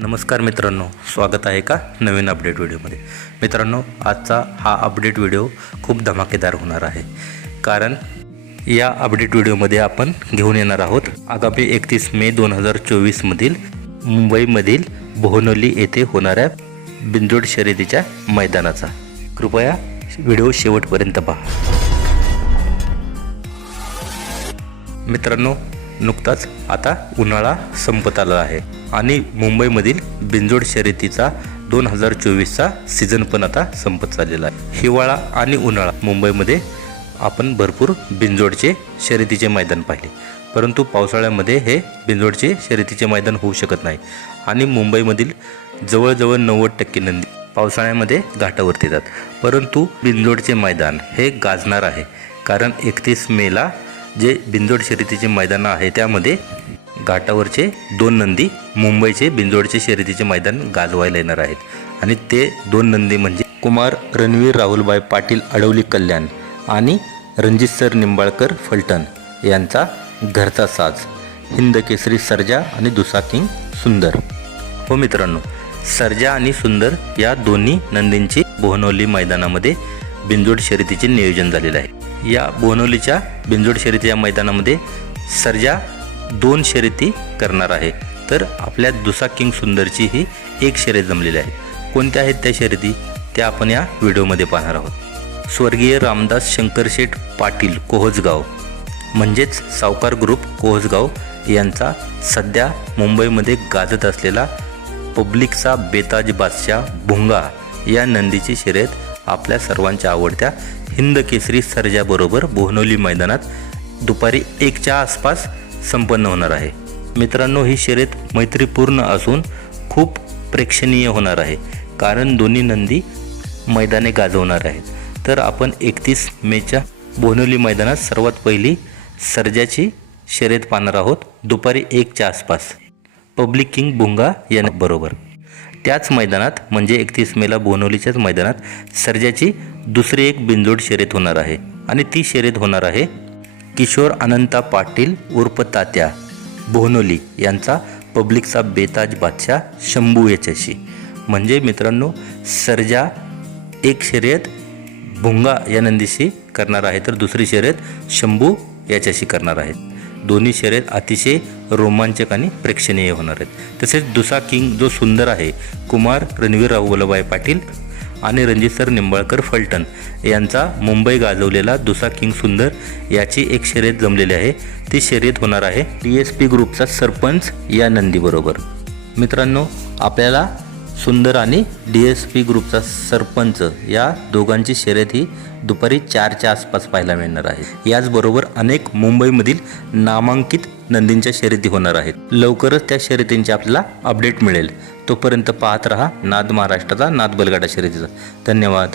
नमस्कार मित्रांनो स्वागत आहे का नवीन अपडेट व्हिडिओमध्ये? मित्रांनो आजचा हा अपडेट व्हिडिओ खूप धमाकेदार होणार आहे. कारण या अपडेट व्हिडिओमध्ये आपण घेऊन येणार आहोत आगामी एकतीस मे दोन हजार चोवीसमधील मुंबईमधील बोहनोली येथे होणाऱ्या बिंजोड शर्यतीच्या मैदानाचा. कृपया व्हिडिओ शेवटपर्यंत पहा. मित्रांनो नुकताच आता उन्हाळा संपत आला आहे. आणि मुंबईमधील बिंजोड शर्यतीचा दोन हजार चोवीसचा सीझन पण आता संपत चाललेला आहे. हिवाळा आणि उन्हाळा मुंबईमध्ये आपण भरपूर बिंजोडचे शर्यतीचे मैदान पाहिले. परंतु पावसाळ्यामध्ये हे बिंजोडचे शर्यतीचे मैदान होऊ शकत नाही. आणि मुंबईमधील जवळजवळ नव्वद टक्के नंदी पावसाळ्यामध्ये घाटावरती येतात. परंतु बिंजोडचे मैदान हे गाजणार आहे. कारण एकतीस मेला जे बिंजोड शर्यतीचे मैदान आहे त्यामध्ये घाटावरचे दोन नंदी मुंबईचे बिंजोडचे शर्यतीचे मैदान गाजवायला येणार आहेत. आणि ते दोन नंदी म्हणजे कुमार रणवीर राहुलबाई पाटील अडवली कल्याण आणि रणजित सर निंबाळकर फलटण यांचा घरचा साज. हिंद केसरी सर्जा आणि दुसाकिंग सुंदर. हो मित्रांनो सर्जा आणि सुंदर या दोन्ही नंदींची बोहनोली मैदानामध्ये बिंजोड शर्यतीचे नियोजन झालेले आहे. या बोहनोलीच्या बिंजोड शर्यती या मैदानामध्ये सर्जा दोन शर्यती करणार आहे. तर आपल्या दुसा किंग सुंदरची ही एक शर्यत जमलेली आहे कोणत्या आहेत त्या शर्यती त्या आपण या व्हिडिओमध्ये पाहणार आहोत. स्वर्गीय रामदास शंकरशेठ पाटील कोहजगाव म्हणजेच सावकार ग्रुप कोहजगाव यांचा सध्या मुंबईमध्ये गाजत असलेला पब्लिकचा बेताज बादशाह भुंगा या नंदीची शर्यत आपल्या सर्वांच्या आवडत्या हिंद केसरी सर्जाबरोबर बोहनोली मैदानात दुपारी एकच्या आसपास संपन्न होणार आहे. मित्रांनो ही शर्यत मैत्रीपूर्ण असून खूप प्रेक्षणीय होणार आहे. कारण दोन्ही नंदी मैदाने गाजवणार आहेत. तर आपण एकतीस मेच्या बोनोली मैदानात सर्वात पहिली सर्जाची शर्यत पाहणार आहोत. दुपारी एकच्या आसपास. पब्लिक किंग बुंगा यांबरोबर त्याच मैदानात म्हणजे एकतीस मेला बोनोलीच्याच मैदानात सर्जाची दुसरी एक बिंजोड शर्यत होणार आहे. आणि ती शर्यत होणार आहे किशोर अनंता पाटील उर्फ तात्या. बोहनोली यांचा पब्लिकचा बेताज बादशाह शंभू याच्याशी. म्हणजे मित्रांनो सर्जा एक शर्यत भुंगा या नंदीशी करणार आहे तर दुसरी शर्यत शंभू याच्याशी करणार आहेत. दोन्ही शर्यत अतिशय रोमांचक आणि प्रेक्षणीय होणार आहेत. तसेच दुसा किंग जो सुंदर आहे कुमार रणवीर राहुलभाई पाटील आणि रणजितसर निंबाळकर फलटण यांचा मुंबई गाजवलेला दुसा किंग सुंदर याची एक शर्यत जमलेली आहे. ती शर्यत होणार आहे. डी एस पी ग्रुपचा सरपंच या नंदीबरोबर. मित्रांनो आपल्याला सुंदर आणि डी एस पी ग्रुपचा सरपंच या दोघांची शर्यत ही दुपारी चारच्या आसपास पाहायला मिळणार आहे. याचबरोबर अनेक मुंबईमधील नामांकित नंदींच्या शर्यती होणार आहेत. लवकरच त्या शर्यतींची आपल्याला अपडेट मिळेल. तोपर्यंत पाहत रहा नाद महाराष्ट्राचा नाद बलगाडा शर्यतीचा. धन्यवाद.